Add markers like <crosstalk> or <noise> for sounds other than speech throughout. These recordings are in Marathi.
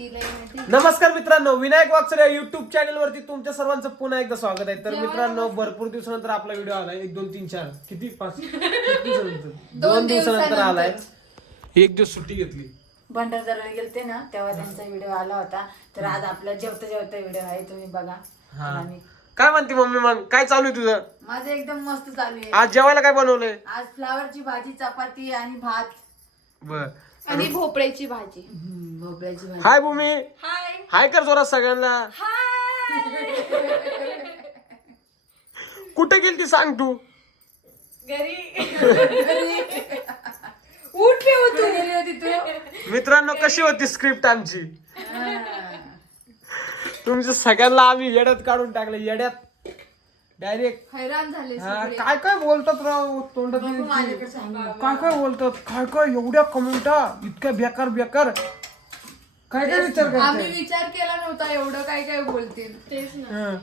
सुट्टीला नमस्कार मित्रांनो विनायक वागचर या युट्यूब चॅनल वरती तुमच्या सर्वांचं पुन्हा एकदा स्वागत आहे. तर मित्रांनो भरपूर दिवसानंतर आपला व्हिडिओ आलाय. एक दोन तीन चार. किती? पाच. <laughs> किती दिवसानंतर? दोन दिवसानंतर आलाय. एक दिवस सुट्टी घेतली. भंडारदऱ्याला गेलते ना तेव्हा त्यांचा व्हिडिओ आला होता. तर आज आपला जेवता जेवता व्हिडिओ आहे तुम्ही बघा. तर आम्ही काय म्हणते मम्मी मग? काय चालू आहे तुझं? माझं एकदम मस्त चालू आहे. आज जेवायला काय बनवलंय? आज फ्लावरची भाजी चपाती आणि भात. बर. आणि भोपळ्याची भाजी. हम्म, भोपळ्याची भाजी. हाय भूमी. हाय. हाय कर जोरात सगळ्यांना. कुठे गेलती सांग तू? घरी. उठले तू. गेली होती तू. मित्रांनो कशी होती स्क्रिप्ट आमची? तुमच्या सगळ्यांना आम्ही येड्यात काढून टाकलं येड्यात. डायरेक्ट हैराण झाले सगळे. काय काय बोलतात राव माझ्याकडे सांग काय काय बोलतात काय काय एवढ्या कमेंटा इतक्या बेकार बेकार. काय काय विचार आम्ही विचार केला नव्हता एवढं काय काय बोलतील. तेच ना.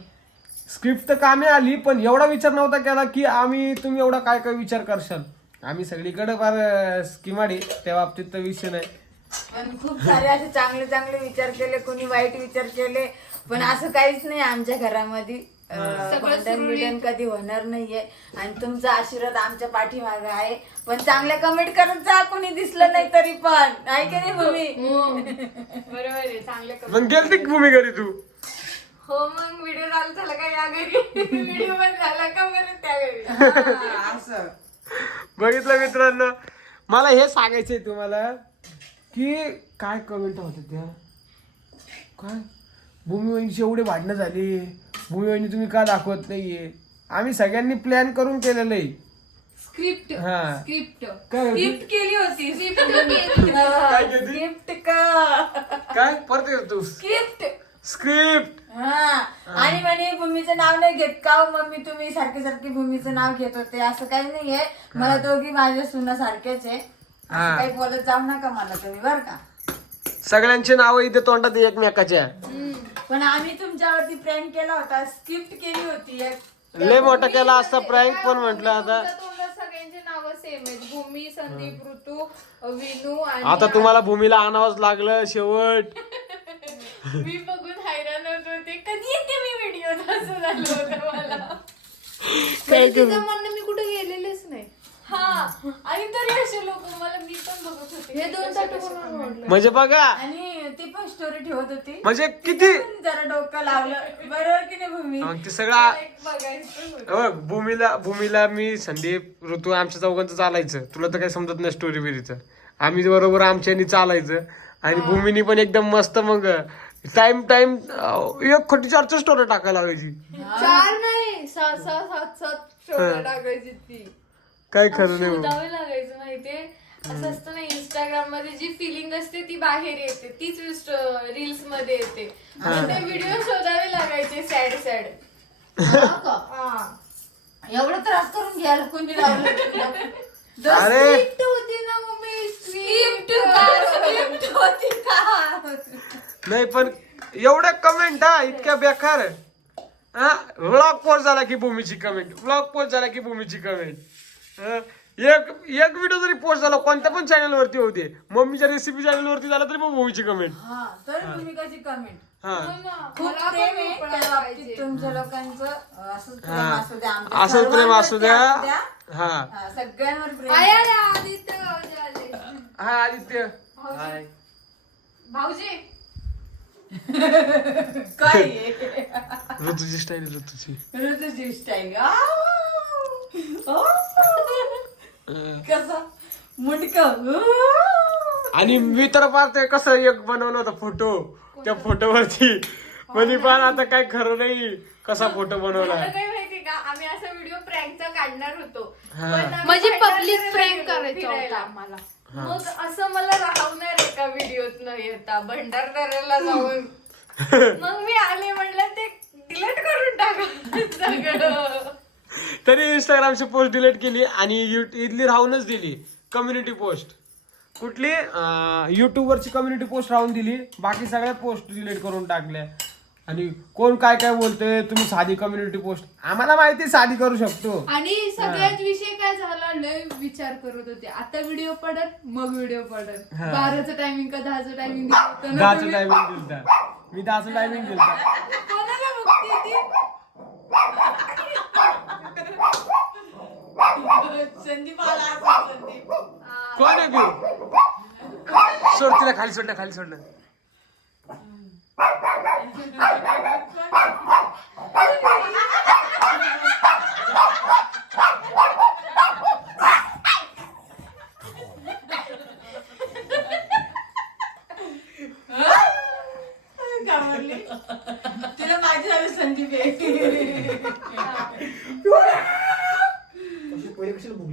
स्क्रिप्ट तर कामी आली पण एवढा विचार नव्हता केला की आम्ही तुम्ही एवढा काय काय विचार करशाल? आम्ही सगळीकडे फार स्किमाडी त्या बाबतीत तर विषय नाही. पण खूप सारे असे चांगले चांगले विचार केले कोणी वाईट विचार केले पण असं काहीच नाही आमच्या घरामध्ये. भांडण कधी होणार नाहीये. आणि तुमचा आशीर्वाद आमच्या पाठीमागे आहे. पण चांगल्या कमेंट करत जा कोणी दिसलं नाही तरी पण. आहे की नाही मम्मी बरोबर आहे चांगले कमेंट. मग गेलती का भूमी घरी तू? हो मग व्हिडिओ चालू झाला का या घरी? व्हिडिओ पण झाला का बरं त्या घरी? असं. बघितलं मित्रांनो मला हे सांगायचंय तुम्हाला की काय कमेंट होते त्या? काय? भूमिवहिनीची एवढे भांडणं झाली. भूमिवहिनी तुम्ही का दाखवत नाहीये? आम्ही सगळ्यांनी प्लॅन करून केलेलं आहे स्क्रिप्ट हा. स्क्रिप्ट काय होती? गिफ्ट केली होती? गिफ्ट <laughs> का? काय? परत येतो तू. स्क्रिप्ट हा. आणि म्हणे भूमीचं नाव नाही घेत का हो मम्मी? तुम्ही सारखे सारखे भूमीचं नाव घेत होते. असं काही नाहीये. मला दोघी माझ्या सुना सारखेच आहे. असं हा. काही बोलत जाऊ नका मला तुम्ही बर का? सगळ्यांची नावं इथे तोंडात आहे एकमेकाच्या पण आम्ही तुमच्यावरती प्रँक केला होता स्किप्ट केली होती एक. लय मोठा केला असता प्रँक पण म्हटलं आता. तुमच्या तोंडात सगळ्यांची नावं सेम आहेत. भूमी संदीप ऋतू विनू आणि आता तुम्हाला भूमीला आणावंच लागलं शेवट. <laughs> मी बघून हैराण होत होते. कधी येते मी व्हिडिओ असं झालं होतं मला? <laughs> तिचं म्हणणं मी कुठे गेलेलेच नाही. हा आणि तरी असे लोक मला मी पण बघत होते. हे दोन ताटं म्हणजे बघा आणि पण स्टोरी ठेवत होती. म्हणजे किती पण जरा डोकं लावलं. बरोबर की नाही भूमी? मग ते सगळा एक बघायचं होतं. बघ भूमीला भूमीला मी संदीप ऋतू आमच्या चौघांचं चालायचं. तुला तर काही समजत नाही स्टोरी बिरीचं. आम्ही बरोबर आमच्यानी चालायचं. आणि भूमीनी पण एकदम मस्त मग टाइम टाइम एक खोटी चार चार स्टोरी टाकायला लागायची. चार नाही सहा सहा सात सात शोधा टाकायची ती. काय खरं नाही. शोधावे लागायचं माहितीये? असं असतं ना इंस्टाग्राममध्ये जी फिलिंग असते ती बाहेर येते. तीच रील्समध्ये येते. आणि ते व्हिडिओ शोधावे लागायचे सॅड सॅड एवढं त्रास करून घ्यायला कोणी लावलं? अरे. होती ना मम्मी होती. का? नाही पण एवढ्या कमेंट हा इतक्या बेकार हा व्लॉग पोस्ट झाला की भूमीची कमेंट व्लॉग पोस्ट झाला की भूमीची कमेंट एक एक व्हिडिओ जरी पोस्ट झाला कोणत्या पण चॅनल वरती होते मम्मीच्या रेसिपी चॅनल वरती झाला तरी पण भूमीची कमेंट हा तर भूमिकाची कमेंट हा. खूप प्रेम आहे त्या बाबतीत तुमच्या लोकांचं अं, असंच प्रेम हा. असू द्या आमच्या असंच प्रेम सर्वांवरती असू द्या. द्या. हा. हा, सगळ्यांवर प्रेम आदित्य आले हा आदित्य. हाय भाऊजी. <laughs> काय आहे? ऋतूची. स्टाईल ऋतूची ऋतूची स्टाईल कसा? मुंडक. आणि मी तर पाहते कसं एक बनवलं होता फोटो. त्या फोटोवरती. म्हणजे पण आता काय खरं नाही कसा फोटो बनवला. मला काय माहिती का? आम्ही असा व्हिडिओ प्रँकचा काढणार होतो. हा. पण आम्ही म्हणजे भंडारदऱ्याला public prank करायचा. होता आम्हाला. मग असं मला राहणार एका व्हिडिओत न येता भंडारदऱ्याला जाऊन. <laughs> मग मी आले म्हणलं ते डिलीट करून टाका. <laughs> सगळं. तरी इंस्टाग्रामची पोस्ट डिलीट केली आणि यु- इथली राहूनच दिली. कम्युनिटी पोस्ट कुठली? युट्यूब वरची कम्युनिटी पोस्ट राहून दिली. बाकी सगळ्या पोस्ट डिलीट करून टाकल्या. आणि कोण काय काय बोलते तुम्ही साधी कम्युनिटी पोस्ट आम्हाला माहिती आहे साधी करू शकतो. आणि सगळ्यात विषय काय झाला लय विचार करत होते. आता व्हिडिओ पडत मग व्हिडिओ पडत. हा. बाराचं टायमिंग का दहाचं टायमिंग दहाचं? टायमिंग दिलता मी दहाचं टायमिंग दिलता कोणाला बघते ती? संदीप आला असेल, संदीप कोण आहे तू सोड तिला खाली सोडलं खाली सोडलं घाबरली तिला माझी झाली संदीप आहे.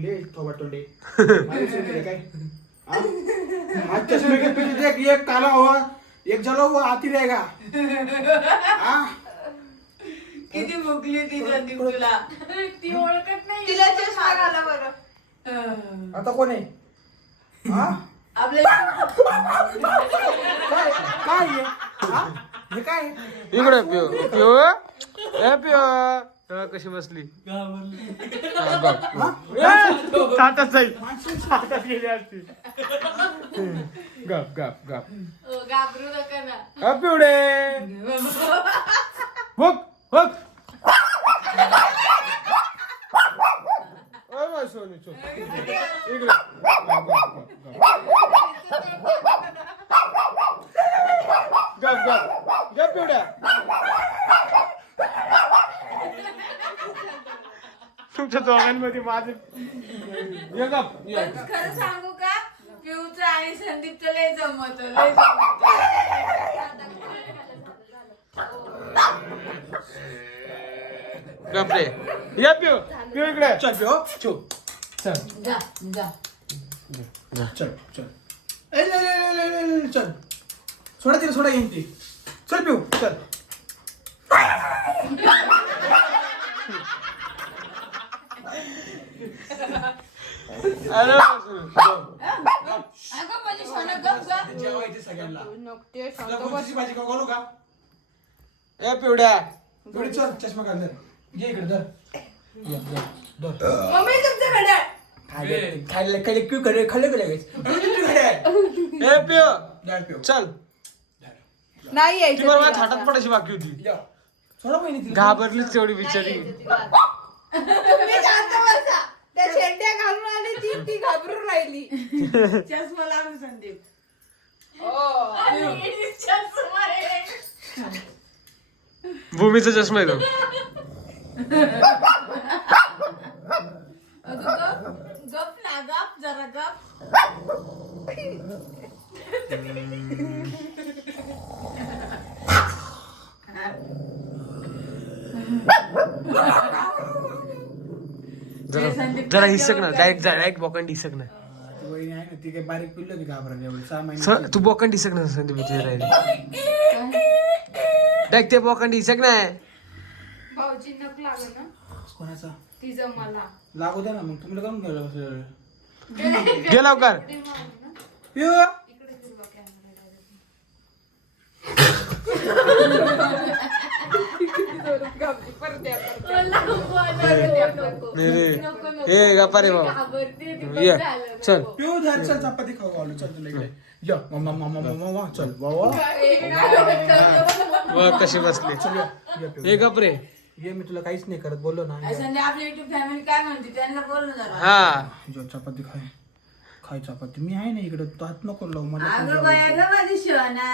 पहिले कशाला भुगले थोबा तोंडे काय? हा? हा चष्मे के पीछे देख ये काला हुआ एक जला हुआ हाथी रहेगा. हा? किती भुकली ती संदीप तुला. ती ओळखत नाही. तिला चष्मा घाला बरं. आता कोण आहे? हा? आपल्या काय? काय हे? हा? हे काय? इकडे पिओ पिओ ए पिओ तेव्हा कशी बसली? हा, बघ. ए, सातच जाईल सातच गेली असती गप गप गप. अ, घाबरू नका ना. हा, पिवडे हुक सोनी इकडे. गप गप गप. गप गप. पिवड्या तुमच्या दोघांमध्ये माझे ये गप ये. पण खरं सांगू का? पिऊचं आणि संदीपचं लय जमत लय जमत. गप रे. ये पिऊ पिऊ इकडे. चल पिओ चो चल. जा जा. चल चल. ए ले ले ले ले ले ले, चल. सोडा तिला सोडा येईन ती चल पिऊ चल अरे अगं म्हणजे सोनं गप गप जेवायचे सगळ्यांना. नकटे तुला कोणतीची भाजी खाऊ घालू का? ए पिवड्या. थोडी चल चष्मा घाल धर. घे इकडे धर. ये, धर, धर. मम्मी तुमचं घड्याळ. खायला खायला खायला क्यू करे खाल्ले गेले ए पिऊ पिऊ चल. नाही ती यायचं बरोबर तिला. थाटात पडायची बाकी होती. या. सोडा बहिणी तिला. घाबरलीच तेवढी बिचारी. तुम्ही शांत बसा त्या शेंड्या घालून आली ती ती घाबरून राहिली. <laughs> चष्मा लावून संदीप. भूमीचा चष्मा आहे तो. गप ना गप जरा गप. <laughs> <laughs> जरा हिसक ना डायरेक्ट जा डायरेक्ट बोकंड हिसक ना. ती वहिनी आहे ना ती काही बारीक पिल्लं ती घाबरत एवढी? सहा स- महिने तू बोकंड हिसक ना संदीप इथे राहिले. डायरेक्ट ते बोकंड हिसक ना भाऊजी नक लागल ना? कोणाचा? तिचं मला. लागू द्या ना मग तुम्हाला गेलं बसलं गे लवकर. <laughs> पिऊ नाही रे ए गप्पा रे ये चल पिऊ धर चल चपाती खाऊ घालू चल तुला इकडे या मम्मा मम्मा मम्मा चल वा वा कशी बसली चल या या पिऊ गप रे ये मी तुला काहीच नाही करत बोललो ना या. आपली युट्यूब फॅमिली काय म्हणते त्यांना जरा हा जो चपाती खाय खाय चपाती मी आहे ना इकडे तो हात नको लावू मला पण अगं जेवायचं. बाया माझी शिवाना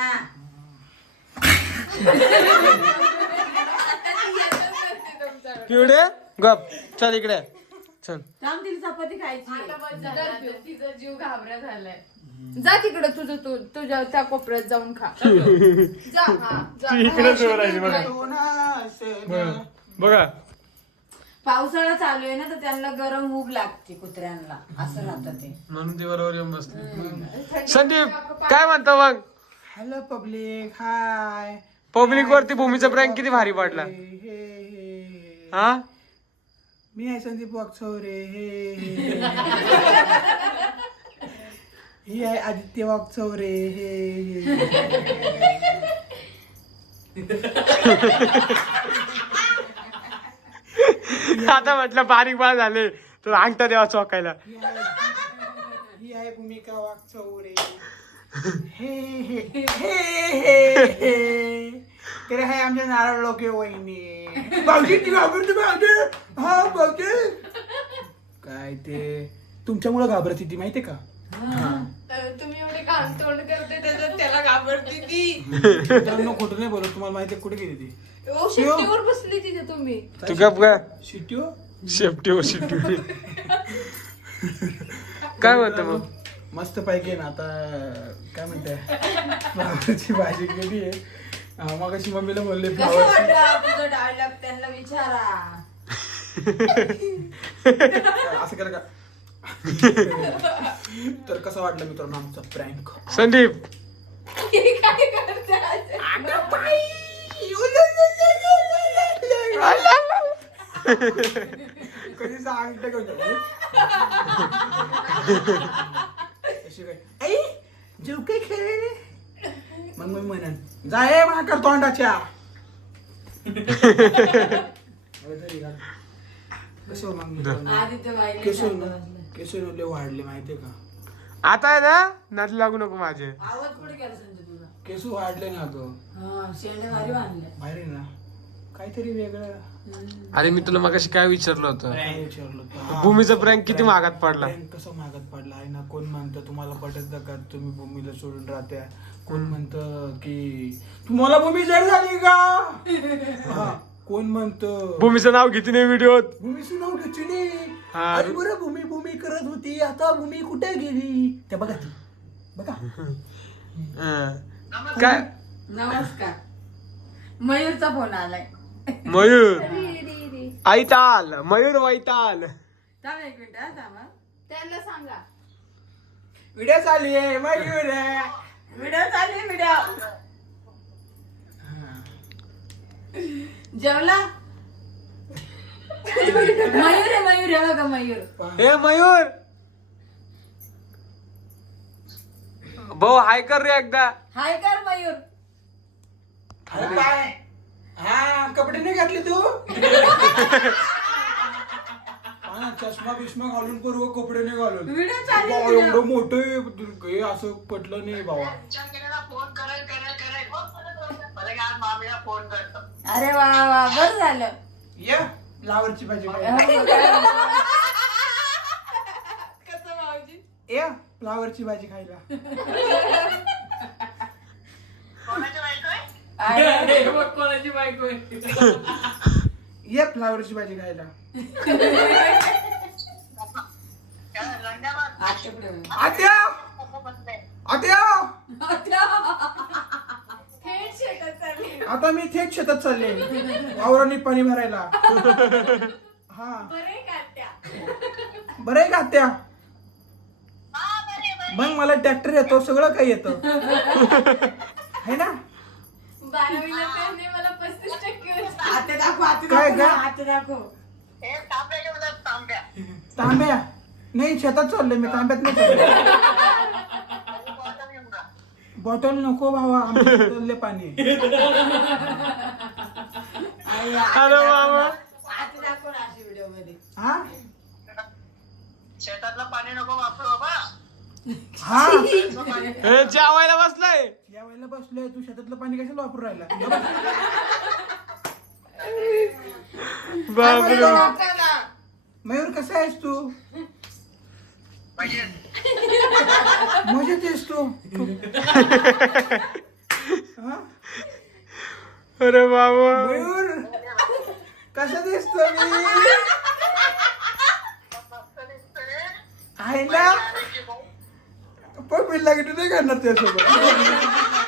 पिवडे गप. चल इकडे. चल. तिला चपाती खायची. आता बस झालं, तिचा जीव घाबरा झालाय. जा तिकडे तुझं तू तुझ्या त्या कोपऱ्यात जाऊन खा. जा हा जा. इकडेच उभं राहिली बघा. पावसाळा चालू आहे ना तर त्यांना गरम ऊब लागते कुत्र्यांना. असं राहतं ते. म्हणून ती बरोबर येऊन बसली. संदीप काय म्हणतो मग? हॅलो पब्लिक हाय पब्लिक वरती भूमीचा प्रँक किती भारी पडला हे, हे, हे. मी आहे संदीप वागचौरे हे, हे, हे. ही आहे आदित्य वागचौरे हे, हे, हे. आता म्हटलं बारीक बाळ झाले तर अंगठा देवा चौकायला ही आहे- ही आहे भूमिका वागचौरे हे हे हे हे हे तर आहे आमच्या नारळ लोके वहिनी भाऊजी ती घाबरते भाऊजी हा भाऊजी काय ते? तुमच्यामुळे घाबरती ती माहितीये का? तुम्ही एवढे घाण तोंड करते त्याच्यात त्याला घाबरते ती. मित्रांनो खोटं नाही बोलत तुम्हाला माहितीये कुठे गेली ती? ओ शिट्टीवर बसली तिथे तुम्ही. तू गप का शिट्यो शेपटी हो शेपटी काय <laughs> होतं मग? मस्त पैकी ना आता काय म्हणते? भाजी केली आहे. मग अशी मम्मीला बोलले कसं फ्लावर वाटलं तुझा डायलॉग त्यांना विचारा. <laughs> असं करा का? <laughs> तर कसं वाटलं मित्रांनो आमचा प्रँक संदीप. हे काय करते आज? कधी सांगते का? <laughs> अशी काय? आई काय खेळ? मग मग म्हणन जाय माकर तोंडाच्या. कसं मग मित्रांनो? आदित्य बाईने केसून लय वाढले माहितीये का? आता आहे ना नाद लागू नको माझे. आवाज कुठे गेला संजय तुझा? केसू वाढले ना हा शेंडे भारी बांधले. बाहेर आहे ना. काहीतरी वेगळं. अरे मी तुला मगाशी काय विचारलं होतं? काय विचारलं होतं? हा. भूमीचा prank किती महागात पडला? Prank कसं महागात पडला? आहे ना कोण म्हणतं तुम्हाला पटत का? तुम्ही भूमीला सोडून राहत्या. कोण म्हणतं की तुम्हाला भूमी जड झाली का? <laughs> हा. कोण म्हणतं? भूमीचं नाव घेते नाही व्हिडिओत भूमीचं नाव घ्यायची नाही. हा. अरे बरं भूमी भूमी करत होती. आता भूमी कुठे गेली? त्या बघा ती. बघा. काय? नमस्कार. मयूरचा फोन आलाय. मयूर. री, री, री. ऐताल मयूर वैताल. थांब एक मिनिट हा थांबा. त्यांना सांगा. व्हिडिओ चालली आहे. मयूर आहे. व्हिडिओ चालू व्हिडिओ जेवला? मयूर आहे मयूर आहे बघा मयूर. हे मयूर! भाऊ हाय कर रे एकदा. हाय कर मयूर. अरे काय? हा कपडे नाही घातले तू? <laughs> हा, चष्मा बिष्मा घालून करू कपडे नाही घालून. व्हिडिओ चालू बाबा, आहे video. एवढं मोठं हे असं पटलं नाही बाबा. अरे वा वा बर झालं. ये फ्लावरची भाजी. कसं भाऊजी? ये फ्लावरची भाजी खायला. अरे, कोणाची बायको ये फ्लावरची भाजी खायला. आत्या! आत्या! आता मी थेट शेतात चालले. वावरांनी पाणी भरायला. हा. बरे त्या आहे का आत्या? मग मला ट्रॅक्टर येतो सगळं काही येतं. है ना? बारावीला मला पस्तीस टक्के काय काय? हाते दाखव. तांब्या नाही शेतात चाललोय मी तांब्यात नाही बॉटल नको भावा आमच्या शेतातले पाणी. अरे बाबा हाते दाखव ना अशी व्हिडिओमध्ये. हा? शेतातलं पाणी नको वापरू बाबा. हा? जेवायला बसलाय. या वेळेला बसलोय तू शेतातलं पाणी कशाला वापरू राहिला? बापरे. मयूर कसा आहेस तू? मजेत आहेस तू? हा? अरे बाबा. मयूर कसा दिसतो मी? आहे ना पण मी लग्न नाही करणार त्यासोबत.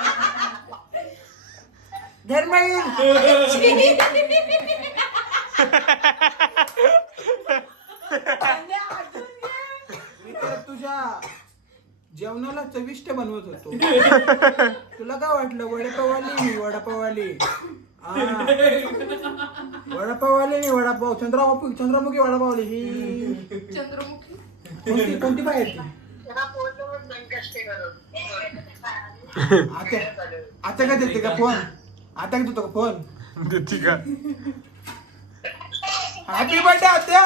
धर मयूर मी तर तुझ्या जेवणाला चविष्ट बनवत होतो. तुला काय वाटलं? वडापाववाली मी वडापाववाली. हा. वडापाववाली नाही वडापाव. चंद्रामुखी चंद्रमुखी वडापावली ही. चंद्रमुखी? कोणती कोणती बाहेर ती? आता आता काय देते का? फोन? आता घेत का फोन. देती का हॅपी बर्थडे आत्या.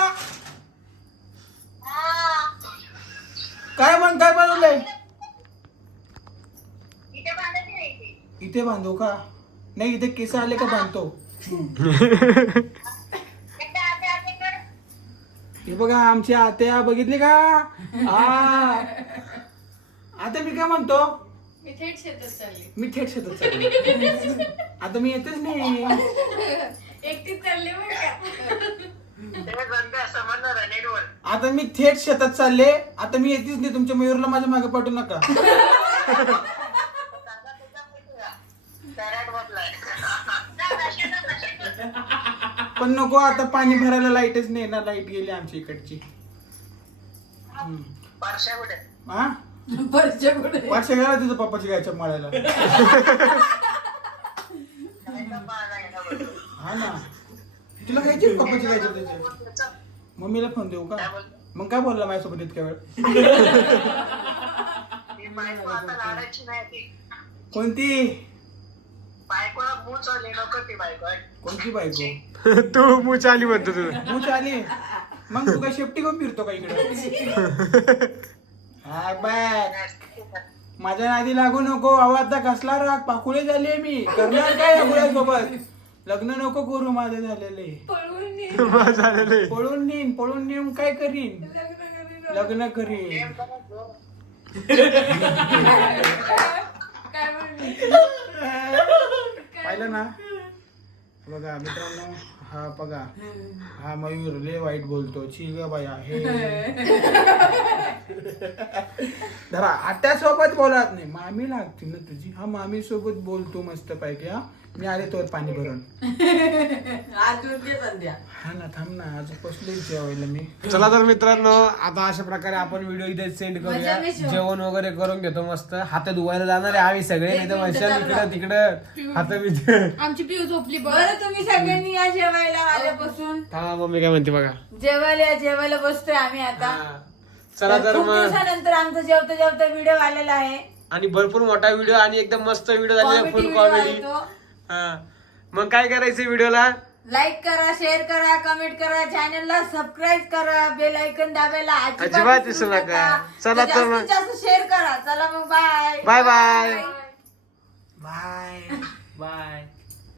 काय मग काय बनवलंय? इथे बांधू का? नाही इथे केस आले का बांधतो? हे बघा आमची आत्या बघितली का? हा. आता मी काय म्हणतो? मी थेट शेतात चालली. मी थेट शेतात चाललो. <laughs> आता मी येतेच नाही. एकटीच चालली बरं का? आता मी थेट शेतात चालले. आता मी येतेच नाही तुमच्या मयूरला माझ्या मागे पाठवू नका. पण नको आता पाणी भरायला लाईटच नाही ना लाइट गेली आमच्या इकडची. हा? परच्या वर्ष गेला तुझं पप्पाची गायच्या मळ्याला. हा ना. तुला खायची पप्पाची गायच्या त्याच्या मम्मीला फोन देऊ का? मग काय बोलला माझ्यासोबत इतक्या वेळ? कोणती कोणती? बायको <laughs> तू मुच आली म्हणतो तू तू. चाली मग तू काय शेपटी घेऊन फिरतो का इकडे? <laughs> हा बाय. माझ्या नादी लागू नको आता कसला राग? पाकुळे झाले मी. करणार काय या सोबत लग्न नको करू माझे झालेले. पळून <laughs> झालेलं. पळून नेईन पळून नेऊन काय करीन लग्न करीन. लग्न करीन. काय म्हणली? पाहिलं ना? बघा मित्रांनो हा बघा. हा मयूर लय वाईट बोलतो. चिग बाया हे. <laughs> धरा आट्या सोबत बोलत नाही. मामी लागते ना तुझी. हा मामी सोबत बोलतो मस्त पैकी हा. मी आले तोवर पाणी भरून. ते संध्या. हा ना थांब ना आज बसले जेवायला मी. चला तर मित्रांनो आता अशा प्रकारे आपण व्हिडिओ इथे सेंड करूया. जेवण वगैरे करून घेतो मस्त. हात धुवायला जाणार आहे आम्ही सगळे नाही तर इकडं तिकडं हात मी आमची पिऊ झोपली बघ. बरं तुम्ही सगळ्यांनी या जेवायला आल्यापासून. हा मम्मी काय म्हणते बघा. जेवायला या, जेवायला बसतोय आम्ही आता. चला तर खूप मग दिवसानंतर आमचा जेवता जेवता व्हिडिओ आलेला आहे. आणि भरपूर मोठा व्हिडिओ आणि एकदम मस्त व्हिडिओ झालेला Comedy फुल video कॉमेडी तो. हा. मग काय करायचं व्हिडिओला? लाईक करा शेअर करा कमेंट करा चॅनलला सबस्क्राईब करा बेल आयकन दाबायला अजिबात विसरू नका. चला तर मग. जास्तीत जास्त शेअर करा. चला मग bye bye bye bye bye